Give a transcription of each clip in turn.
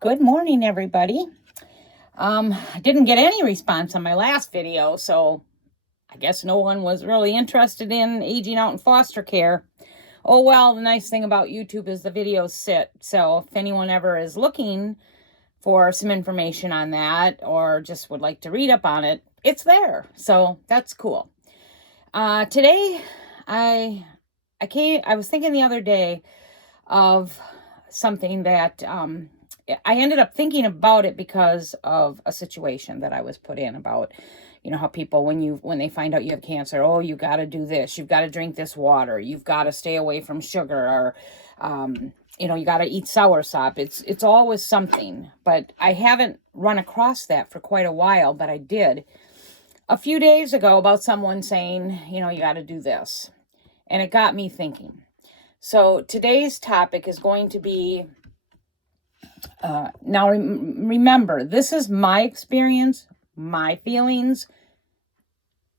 Good morning, everybody. I didn't get any response on my last video, so I guess no one was really interested in aging out in foster care. Oh well, the nice thing about YouTube is the videos sit, so if anyone ever is looking for some information on that or just would like to read up on it, it's there. So that's cool. Today, I was thinking the other day of something that I ended up thinking about it because of a situation that I was put in about, how people, when they find out you have cancer, oh, you got to do this, you've got to drink this water, you've got to stay away from sugar, or, you got to eat soursop. It's always something, but I haven't run across that for quite a while, but I did a few days ago about someone saying, you got to do this. And it got me thinking. So today's topic is going to be, now remember, this is my experience, my feelings.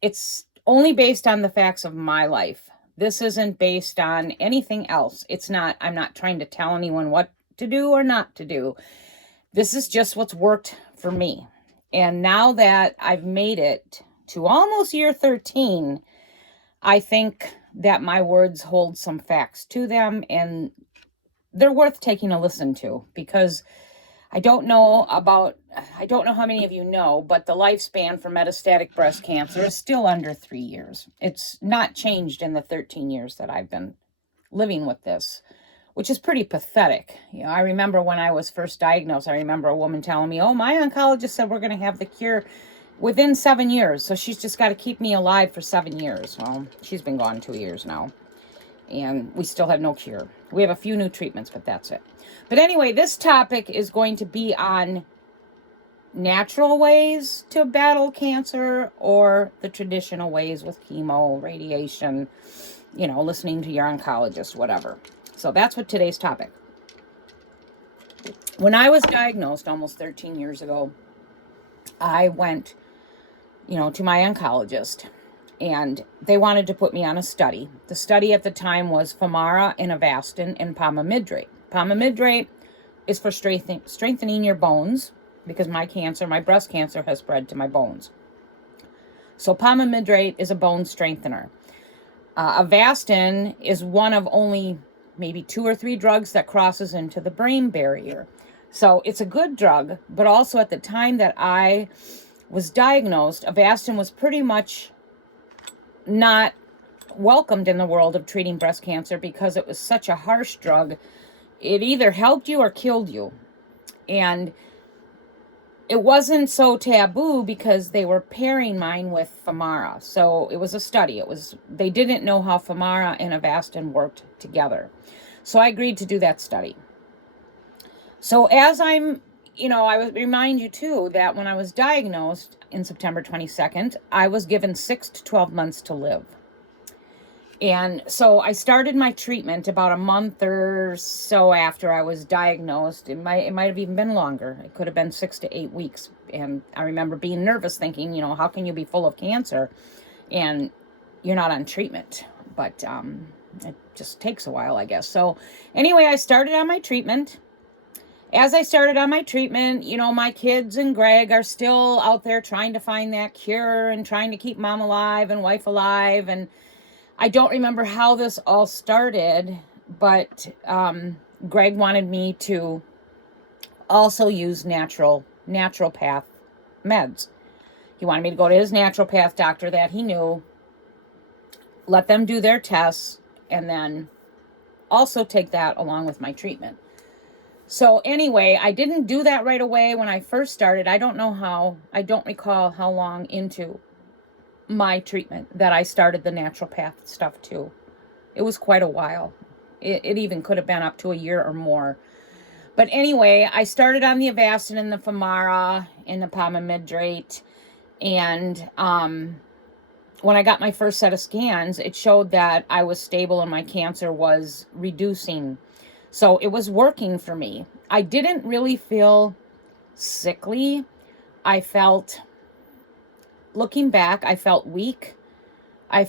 It's only based on the facts of my life. This isn't based on anything else. I'm not trying to tell anyone what to do or not to do. This is just what's worked for me. And now that I've made it to almost year 13, I think that my words hold some facts to them, and they're worth taking a listen to, because I don't know how many of you know, but the lifespan for metastatic breast cancer is still under 3 years. It's not changed in the 13 years that I've been living with this, which is pretty pathetic. I remember when I was first diagnosed, I remember a woman telling me, oh, my oncologist said we're going to have the cure within 7 years. So she's just got to keep me alive for 7 years. Well, she's been gone 2 years now, and we still have no cure. We have a few new treatments, but that's it. But anyway, this topic is going to be on natural ways to battle cancer or the traditional ways with chemo, radiation, listening to your oncologist, whatever. So that's what today's topic. When I was diagnosed almost 13 years ago, I went, to my oncologist, and they wanted to put me on a study. The study at the time was Femara and Avastin and pomalidomide. Pomalidomide is for strengthening your bones, because my breast cancer has spread to my bones. So pomalidomide is a bone strengthener. Avastin is one of only maybe 2 or 3 drugs that crosses into the brain barrier. So it's a good drug, but also at the time that I was diagnosed, Avastin was pretty much not welcomed in the world of treating breast cancer because it was such a harsh drug. It either helped you or killed you. And it wasn't so taboo because they were pairing mine with Femara. So it was a study. They didn't know how Femara and Avastin worked together. So I agreed to do that study. So as I would remind you too that when I was diagnosed in September 22nd, I was given 6 to 12 months to live. And so I started my treatment about a month or so after I was diagnosed. It might have even been longer. It could have been 6 to 8 weeks. And I remember being nervous, thinking, how can you be full of cancer and you're not on treatment? But it just takes a while, I guess. So anyway, I started on my treatment. As I started on my treatment, my kids and Greg are still out there trying to find that cure and trying to keep mom alive and wife alive. And I don't remember how this all started, but Greg wanted me to also use naturopath meds. He wanted me to go to his naturopath doctor that he knew, let them do their tests, and then also take that along with my treatment. So anyway, I didn't do that right away when I first started. I don't recall how long into my treatment that I started the naturopath stuff too. It was quite a while. It even could have been up to a year or more. But anyway, I started on the Avastin and the Femara and the pomalidomide. And when I got my first set of scans, it showed that I was stable and my cancer was reducing. So it was working for me. I didn't really feel sickly. Looking back, I felt weak. I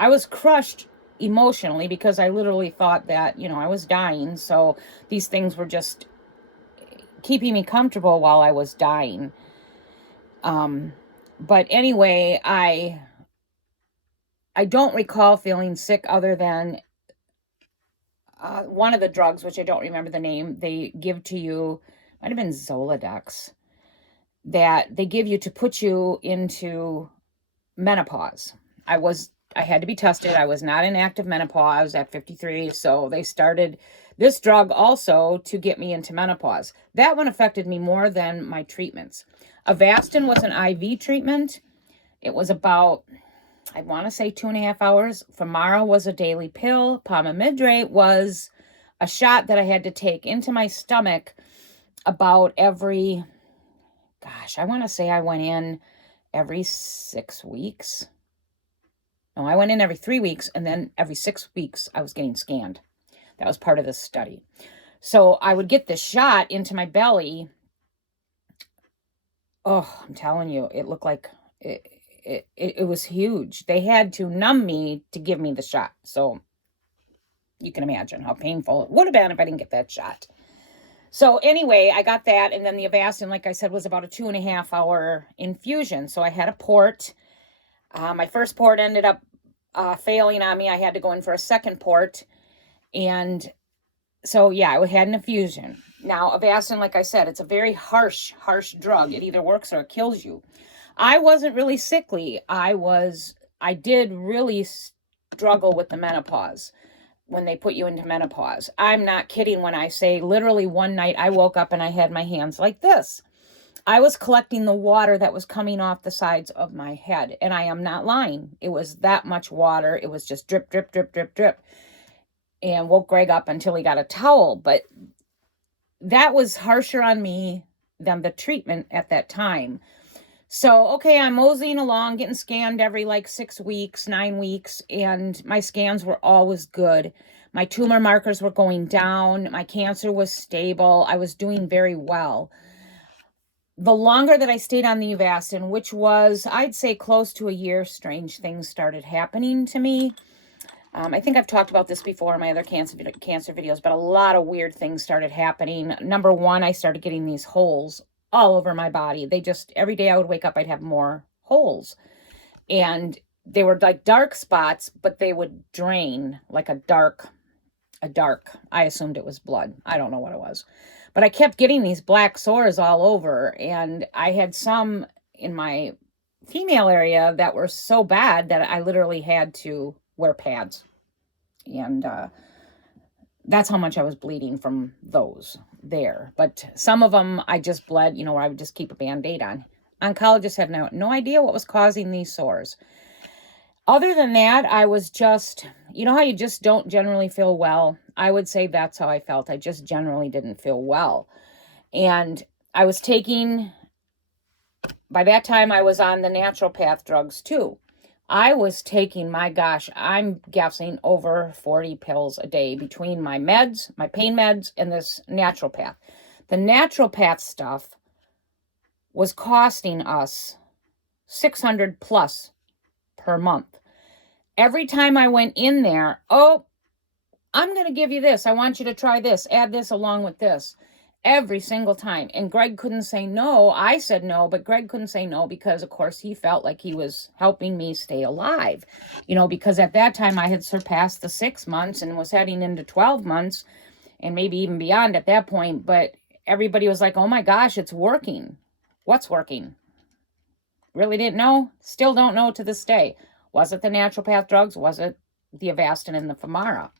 was crushed emotionally because I literally thought that, I was dying. So these things were just keeping me comfortable while I was dying. But anyway, I don't recall feeling sick other than one of the drugs, which I don't remember the name, they give to you, might have been Zoladex, that they give you to put you into menopause. I had to be tested. I was not in active menopause at 53, so they started this drug also to get me into menopause. That one affected me more than my treatments. Avastin was an IV treatment. It was about, I want to say 2.5 hours. Femara was a daily pill. Pomamidrate was a shot that I had to take into my stomach about every, I want to say I went in every 6 weeks. No, I went in every 3 weeks, and then every 6 weeks I was getting scanned. That was part of this study. So I would get this shot into my belly. Oh, I'm telling you, it looked like it was huge. They had to numb me to give me the shot. So you can imagine how painful it would have been if I didn't get that shot. So anyway, I got that. And then the Avastin, like I said, was about a 2.5 hour infusion. So I had a port. My first port ended up failing on me. I had to go in for a second port. And so, yeah, I had an infusion. Now, Avastin, like I said, it's a very harsh drug. It either works or it kills you. I wasn't really sickly. I did really struggle with the menopause when they put you into menopause. I'm not kidding when I say literally one night I woke up and I had my hands like this. I was collecting the water that was coming off the sides of my head, and I am not lying. It was that much water. It was just drip, drip, drip, drip, drip. And woke Greg up until he got a towel. But that was harsher on me than the treatment at that time. So, okay, I'm moseying along, getting scanned every 6 weeks, 9 weeks, and my scans were always good. My tumor markers were going down. My cancer was stable. I was doing very well. The longer that I stayed on the Avastin, which was, I'd say, close to a year, strange things started happening to me. I think I've talked about this before in my other cancer videos, but a lot of weird things started happening. Number one, I started getting these holes all over my body. Every day I would wake up, I'd have more holes. And they were like dark spots, but they would drain like a dark, I assumed it was blood. I don't know what it was. But I kept getting these black sores all over. And I had some in my female area that were so bad that I literally had to wear pads. And that's how much I was bleeding from those there. But some of them I just bled, where I would just keep a Band-Aid on. Oncologists had no idea what was causing these sores. Other than that, I was just, how you just don't generally feel well? I would say that's how I felt. I just generally didn't feel well. And I was by that time I was on the naturopath drugs too. I was taking, my gosh, I'm guessing over 40 pills a day between my meds, my pain meds, and this naturopath. The naturopath stuff was costing us $600 plus per month. Every time I went in there, I'm going to give you this. I want you to try this. Add this along with this. Every single time. And Greg couldn't say no. I said no, but Greg couldn't say no because, of course, he felt like he was helping me stay alive. Because at that time I had surpassed the 6 months and was heading into 12 months and maybe even beyond at that point. But everybody was like, oh my gosh, it's working. What's working? Really didn't know. Still don't know to this day. Was it the naturopath drugs? Was it the Avastin and the Femara?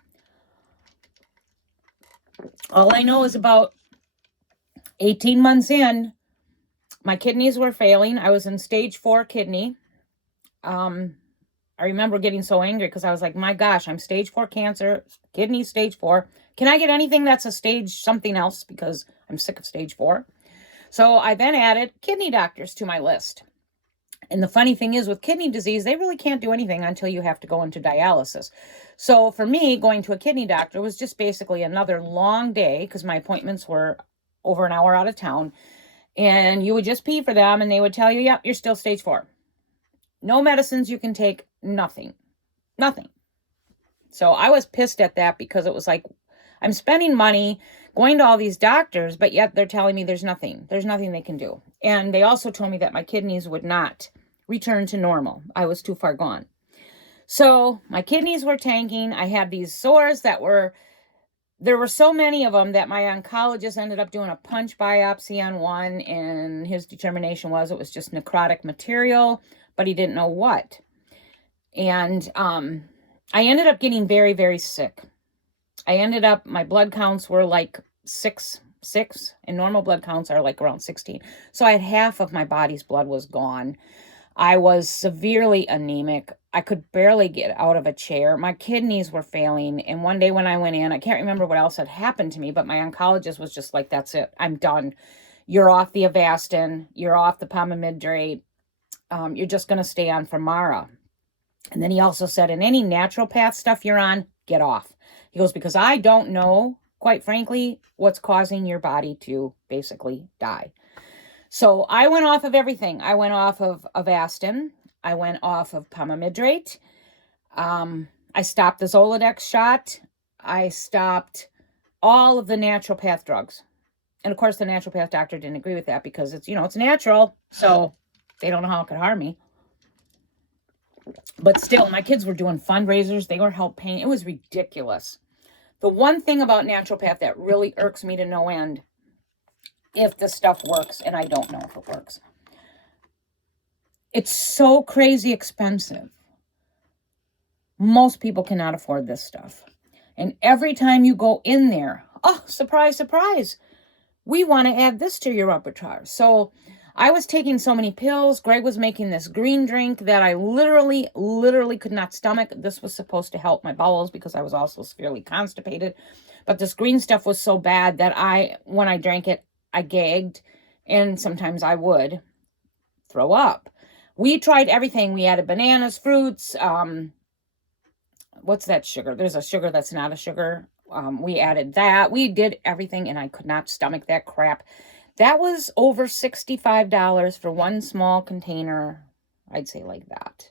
All I know is about 18 months in, my kidneys were failing. I was in stage 4 kidney. I remember getting so angry because I was like, my gosh, I'm stage 4 cancer, kidney stage 4. Can I get anything that's a stage something else? Because I'm sick of stage 4. So I then added kidney doctors to my list. And the funny thing is with kidney disease, they really can't do anything until you have to go into dialysis. So for me, going to a kidney doctor was just basically another long day because my appointments were over an hour out of town. And you would just pee for them and they would tell you, yep, you're still stage 4. No medicines you can take, nothing. So I was pissed at that because it was like, I'm spending money going to all these doctors, but yet they're telling me there's nothing they can do. And they also told me that my kidneys would not return to normal. I was too far gone. So my kidneys were tanking. I had these sores there were so many of them that my oncologist ended up doing a punch biopsy on one, and his determination was it was just necrotic material, but he didn't know what. And I ended up getting very, very sick. My blood counts were like 6, and normal blood counts are like around 16. So I had half of my body's blood was gone. I was severely anemic. I could barely get out of a chair. My kidneys were failing. And one day when I went in, I can't remember what else had happened to me, but my oncologist was just like, that's it. I'm done. You're off the Avastin. You're off the Pomalidomide. You're just going to stay on Femara. And then he also said, in any naturopath stuff you're on, get off. He goes, because I don't know, quite frankly, what's causing your body to basically die. So I went off of everything. I went off of Avastin. I went off of Pomalidomide. I stopped the Zoladex shot. I stopped all of the naturopath drugs. And of course, the naturopath doctor didn't agree with that because it's natural. So they don't know how it could harm me. But still, my kids were doing fundraisers. They were help paying. It was ridiculous. The one thing about naturopath that really irks me to no end, if the stuff works, and I don't know if it works, it's so crazy expensive. Most people cannot afford this stuff. And every time you go in there, oh, surprise, surprise, we want to add this to your repertoire. So I was taking so many pills. Greg was making this green drink that I literally could not stomach. This was supposed to help my bowels because I was also severely constipated. But this green stuff was so bad that when I drank it, I gagged, and sometimes I would throw up. We tried everything. We added bananas, fruits. What's that sugar? There's a sugar that's not a sugar. We added that. We did everything, and I could not stomach that crap. That was over $65 for one small container. I'd say like that.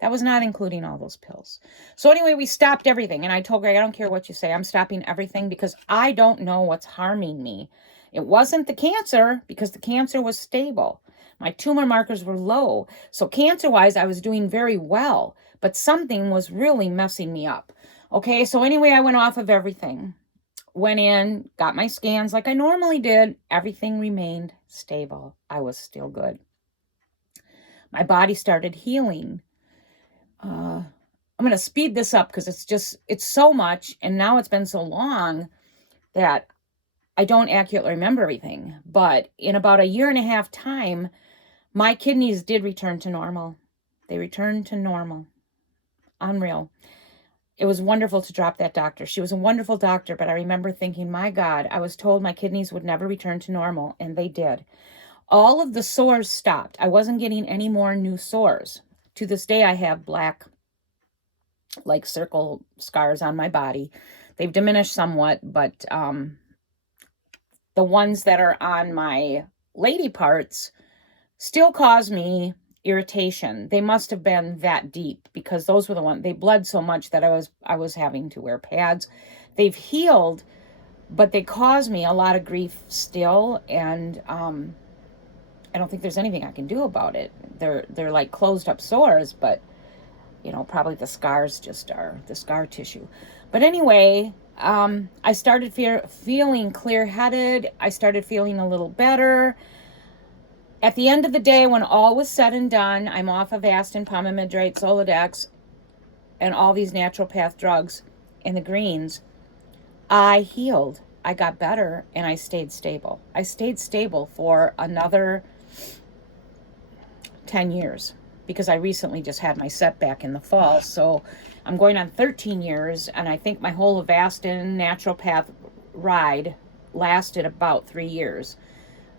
That was not including all those pills. So anyway, we stopped everything. And I told Greg, I don't care what you say. I'm stopping everything because I don't know what's harming me. It wasn't the cancer because the cancer was stable. My tumor markers were low. So cancer-wise, I was doing very well. But something was really messing me up. Okay, so anyway, I went off of everything. Went in, got my scans like I normally did. Everything remained stable. I was still good. My body started healing. I'm going to speed this up because it's so much. And now it's been so long that I don't accurately remember everything. But in about a year and a half time, my kidneys did return to normal. They returned to normal. Unreal. It was wonderful to drop that doctor. She was a wonderful doctor, but I remember thinking, my God, I was told my kidneys would never return to normal, and they did. All of the sores stopped. I wasn't getting any more new sores. To this day, I have black, like circle scars on my body. They've diminished somewhat, but the ones that are on my lady parts still cause me irritation. They must have been that deep because those were the ones, they bled so much that I was having to wear pads. They've healed, but they cause me a lot of grief still, and I don't think there's anything I can do about it. They're like closed up sores, but probably the scars just are the scar tissue. But anyway, I started feeling clear-headed. I started feeling a little better. At the end of the day, when all was said and done, I'm off of Avastin, Pomalidomide, Zoladex, and all these naturopath drugs and the greens. I healed. I got better, and I stayed stable. I stayed stable for another 10 years because I recently just had my setback in the fall. So I'm going on 13 years, and I think my whole Avastin naturopath ride lasted about 3 years.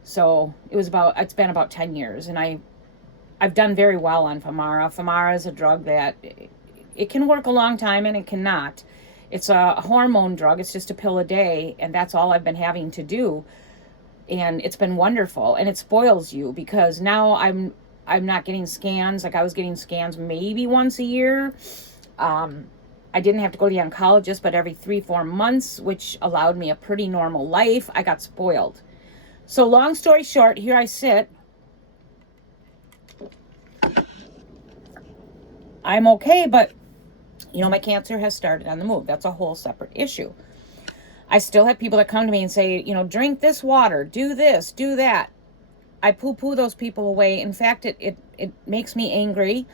So it's been about 10 years, and I've done very well on Femara. Femara is a drug that it can work a long time and it cannot. It's a hormone drug. It's just a pill a day, and that's all I've been having to do. And it's been wonderful, and it spoils you because now I'm not getting scans. Like I was getting scans maybe once a year. I I didn't have to go to the oncologist, but every 3-4 months, which allowed me a pretty normal life. I got spoiled. So long story short, here I sit. I'm okay, but my cancer has started on the move. That's a whole separate issue. I still have people that come to me and say, drink this water, do this, do that. I poo-poo those people away. In fact, it makes me angry.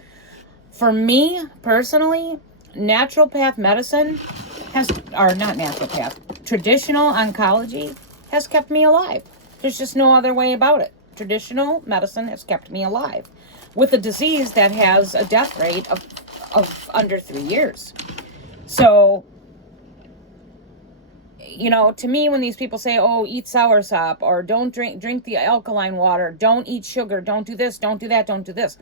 For me, personally, naturopath medicine traditional oncology has kept me alive. There's just no other way about it. Traditional medicine has kept me alive with a disease that has a death rate of under 3 years. So, to me, when these people say, oh, eat soursop, or don't drink the alkaline water, don't eat sugar, don't do this, don't do that, don't do this.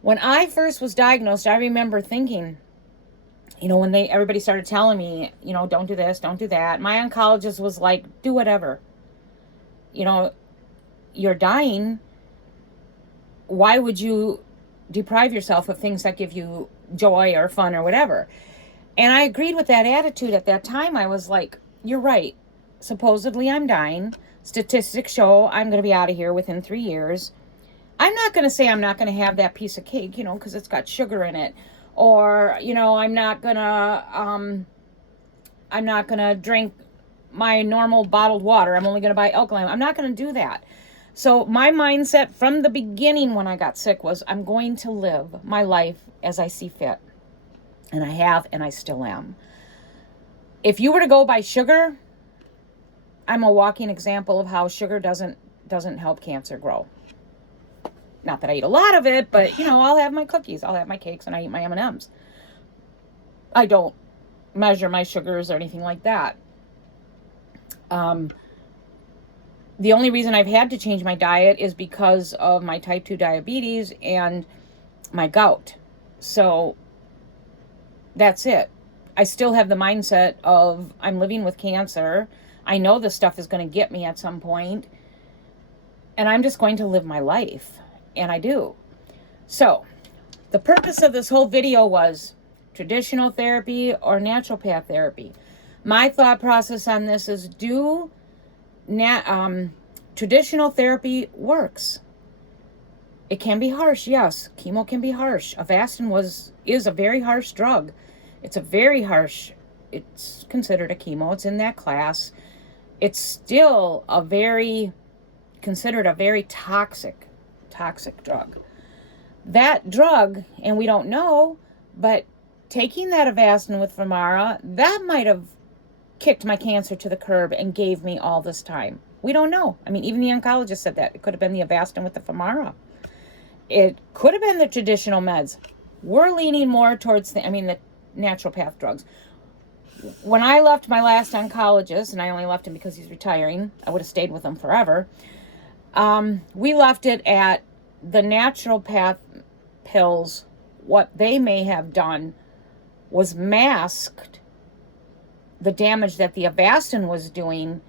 When I first was diagnosed, I remember thinking, when everybody started telling me, don't do this, don't do that, my oncologist was like, do whatever. You're dying. Why would you deprive yourself of things that give you joy or fun or whatever? And I agreed with that attitude at that time. I was like, you're right. Supposedly I'm dying. Statistics show I'm going to be out of here within 3 years. I'm not going to say I'm not going to have that piece of cake, because it's got sugar in it. Or, I'm not going to drink my normal bottled water. I'm only going to buy alkaline. I'm not going to do that. So my mindset from the beginning when I got sick was, I'm going to live my life as I see fit. And I have, and I still am. If you were to go by sugar, I'm a walking example of how sugar doesn't help cancer grow. Not that I eat a lot of it, but I'll have my cookies, I'll have my cakes, and I eat my M&Ms. I don't measure my sugars or anything like that. The only reason I've had to change my diet is because of my type 2 diabetes and my gout. So that's it. I still have the mindset of I'm living with cancer. I know this stuff is going to get me at some point, and I'm just going to live my life. And I do. So the purpose of this whole video was traditional therapy or naturopath therapy. My thought process on this is, traditional therapy works. It can be harsh, yes. Chemo can be harsh. Avastin is a very harsh drug. It's considered a chemo. It's in that class. It's still considered a very toxic drug. That drug, and we don't know, but taking that Avastin with Femara, that might have kicked my cancer to the curb and gave me all this time. We don't know. I mean, even the oncologist said that. It could have been the Avastin with the Femara. It could have been the traditional meds. We're leaning more towards the naturopath drugs. When I left my last oncologist, and I only left him because he's retiring, I would have stayed with him forever. We left it at the naturopath pills. What they may have done was masked the damage that the Avastin was doing.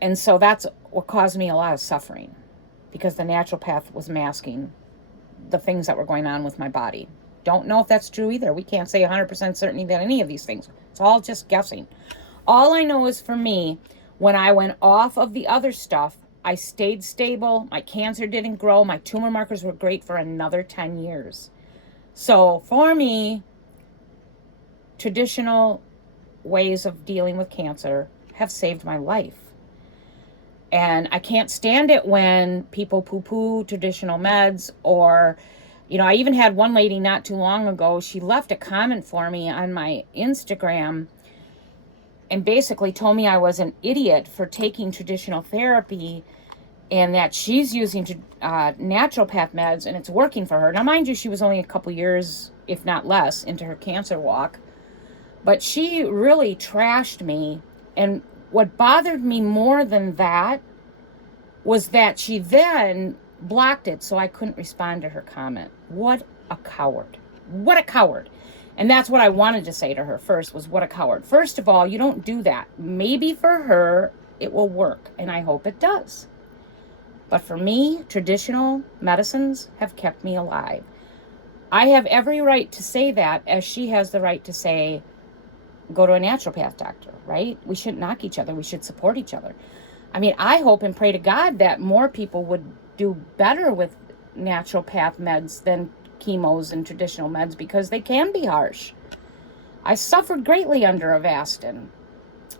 And so that's what caused me a lot of suffering, because the naturopath was masking the things that were going on with my body. Don't know if that's true either. We can't say 100% certainty that any of these things. It's all just guessing. All I know is, for me, when I went off of the other stuff, I stayed stable. My cancer didn't grow. My tumor markers were great for another 10 years. So for me, traditional ways of dealing with cancer have saved my life. And I can't stand it when people poo-poo traditional meds, or, I even had one lady not too long ago, she left a comment for me on my Instagram and basically told me I was an idiot for taking traditional therapy, and that she's using naturopath meds and it's working for her. Now, mind you, she was only a couple years, if not less, into her cancer walk. But she really trashed me. And what bothered me more than that was that she then blocked it so I couldn't respond to her comment. What a coward. What a coward. And that's what I wanted to say to her first, was what a coward. First of all, you don't do that. Maybe for her it will work, and I hope it does. But for me, traditional medicines have kept me alive. I have every right to say that, as she has the right to say, go to a naturopath doctor, right? We shouldn't knock each other. We should support each other. I mean, I hope and pray to God that more people would do better with naturopath meds than chemos and traditional meds, because they can be harsh. I suffered greatly under Avastin,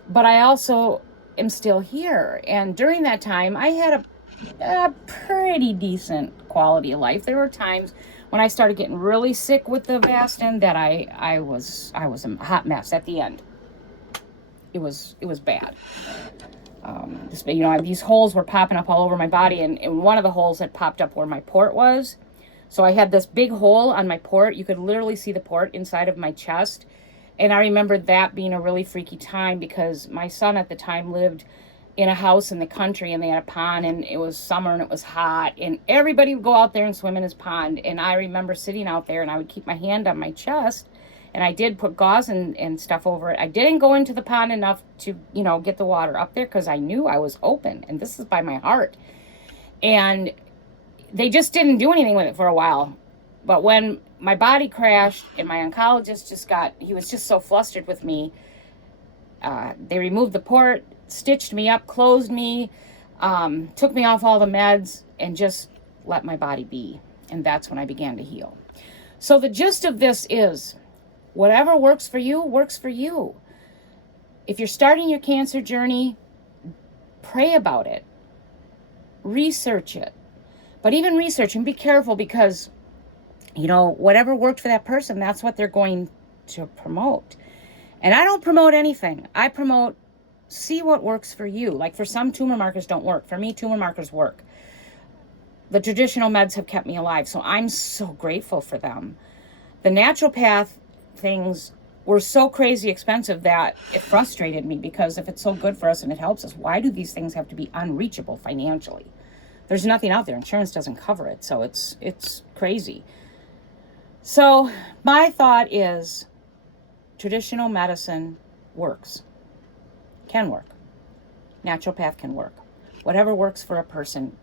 but I also am still here. And during that time, I had a pretty decent quality of life. There were times when I started getting really sick with the Avastin that I was a hot mess at the end. It was bad. These holes were popping up all over my body, and one of the holes had popped up where my port was. So I had this big hole on my port. You could literally see the port inside of my chest. And I remember that being a really freaky time, because my son at the time lived in a house in the country, and they had a pond, and it was summer and it was hot, and everybody would go out there and swim in his pond. And I remember sitting out there, and I would keep my hand on my chest, and I did put gauze and stuff over it. I didn't go into the pond enough to, get the water up there, because I knew I was open, and this is by my heart. And they just didn't do anything with it for a while. But when my body crashed and my oncologist he was just so flustered with me, they removed the port, stitched me up, closed me, took me off all the meds, and just let my body be. And that's when I began to heal. So the gist of this is, whatever works for you, works for you. If you're starting your cancer journey, pray about it. Research it. But even research, and be careful, because, whatever worked for that person, that's what they're going to promote. And I don't promote anything. I promote, see what works for you. Like, for some, tumor markers don't work. For me, tumor markers work. The traditional meds have kept me alive, so I'm so grateful for them. The naturopath things were so crazy expensive that it frustrated me, because if it's so good for us and it helps us, why do these things have to be unreachable financially? There's nothing out there. Insurance doesn't cover it, so it's crazy. So my thought is, traditional medicine works, can work. Naturopath can work. Whatever works for a person,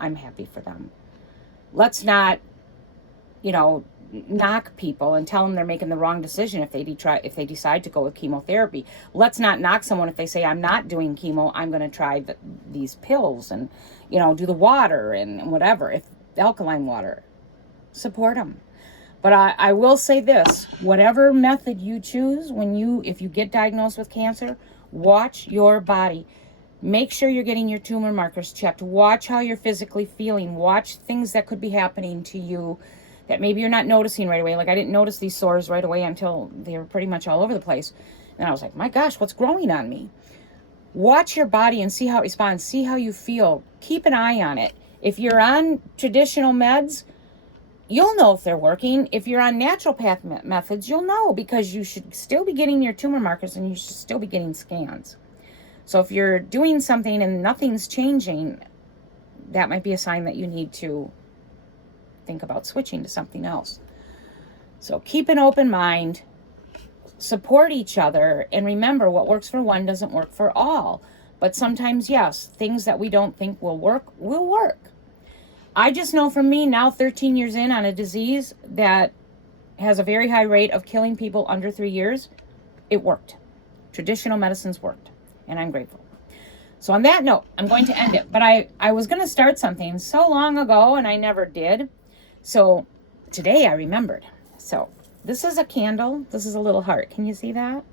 I'm happy for them. Let's not, knock people and tell them they're making the wrong decision if they decide to go with chemotherapy. Let's not knock someone if they say, I'm not doing chemo, I'm going to try these pills and, do the water and whatever. If alkaline water, support them. But I will say this, whatever method you choose, if you get diagnosed with cancer, watch your body. Make sure you're getting your tumor markers checked. Watch how you're physically feeling. Watch things that could be happening to you that maybe you're not noticing right away. Like, I didn't notice these sores right away until they were pretty much all over the place. And I was like, my gosh, what's growing on me? Watch your body and see how it responds. See how you feel. Keep an eye on it. If you're on traditional meds, you'll know if they're working. If you're on naturopath methods, you'll know, because you should still be getting your tumor markers and you should still be getting scans. So if you're doing something and nothing's changing, that might be a sign that you need to think about switching to something else. So keep an open mind, support each other, and remember, what works for one doesn't work for all. But sometimes, yes, things that we don't think will work. I just know from me now, 13 years in on a disease that has a very high rate of killing people under 3 years, it worked. Traditional medicines worked, and I'm grateful. So on that note, I'm going to end it. But I was going to start something so long ago, and I never did. So today I remembered. So this is a candle. This is a little heart. Can you see that?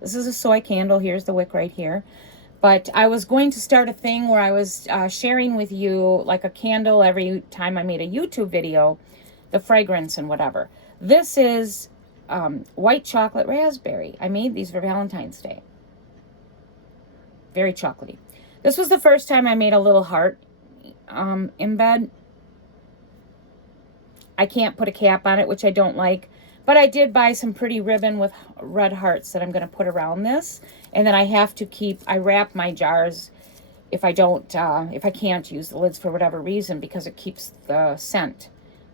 This is a soy candle. Here's the wick right here. But I was going to start a thing where I was sharing with you like a candle every time I made a YouTube video, the fragrance and whatever. This is white chocolate raspberry. I made these for Valentine's Day. Very chocolatey. This was the first time I made a little heart in bed. I can't put a cap on it, which I don't like. But I did buy some pretty ribbon with red hearts that I'm going to put around this. And then I wrap my jars if I can't use the lids for whatever reason, because it keeps the scent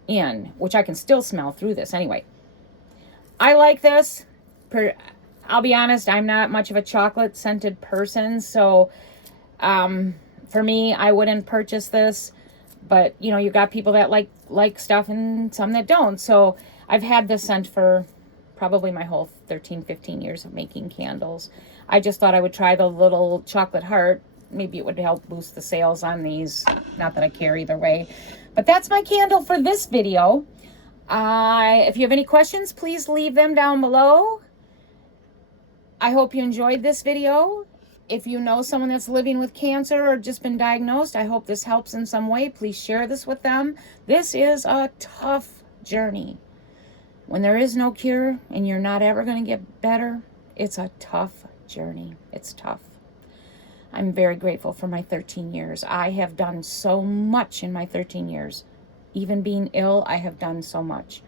in, which I can still smell through this. Anyway, I like this. I'll be honest, I'm not much of a chocolate scented person. So for me, I wouldn't purchase this. But, you know, you got people that like stuff and some that don't. So I've had this scent for probably my whole 13, 15 years of making candles. I just thought I would try the little chocolate heart. Maybe it would help boost the sales on these. Not that I care either way. But that's my candle for this video. If you have any questions, please leave them down below. I hope you enjoyed this video. If you know someone that's living with cancer or just been diagnosed, I hope this helps in some way. Please share this with them. This is a tough journey. When there is no cure and you're not ever going to get better, it's a tough journey. It's tough. I'm very grateful for my 13 years. I have done so much in my 13 years. Even being ill, I have done so much.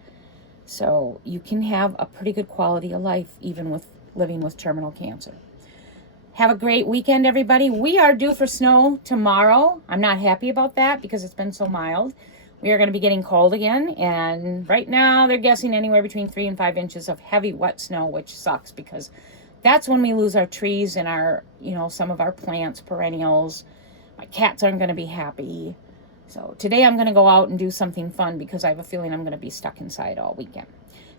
So you can have a pretty good quality of life even with living with terminal cancer. Have a great weekend, everybody. We are due for snow tomorrow. I'm not happy about that because it's been so mild. We are going to be getting cold again. And right now they're guessing anywhere between 3 and 5 inches of heavy, wet snow, which sucks because that's when we lose our trees and our, you know, some of our plants, perennials. My cats aren't going to be happy. So today I'm going to go out and do something fun because I have a feeling I'm going to be stuck inside all weekend.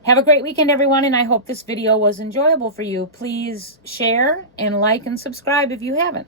Have a great weekend, everyone, and I hope this video was enjoyable for you. Please share and like and subscribe if you haven't.